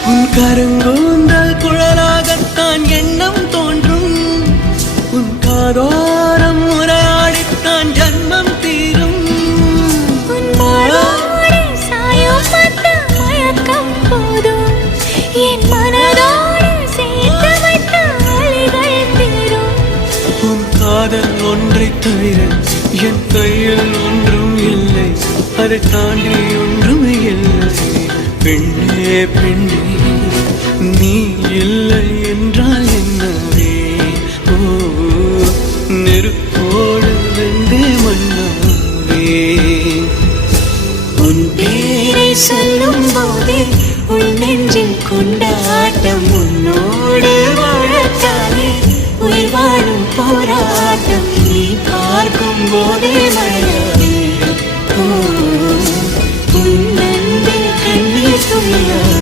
உன் கருங்கூந்தல் குழலாகத்தான் எண்ணம் தோன்றும். உன் காதோரம் உரையாடித்தான் ஜன்மம் தீரும். என் மனதோடு சேர்த்து வைத்த அலைகள் தீரும். உன் காதல் ஒன்றை தவிர என் கையில் ஒன்றும் இல்லை, அதை தாண்டி ஒன்றும் இல்லை. பெண்ணே பெண்ணே நீ இல்லை என்றால் என்னவே? ஓ நெருப்போடு வெந்தே மண்ணாவே. உன் பேரை சொல்லும் போதே உன் நெஞ்சில் கொண்டாட்டம். உன்னோடு வாழத்தானே உயிர் வாழும் போராட்டம். நீ பார்க்கும் போதே மழை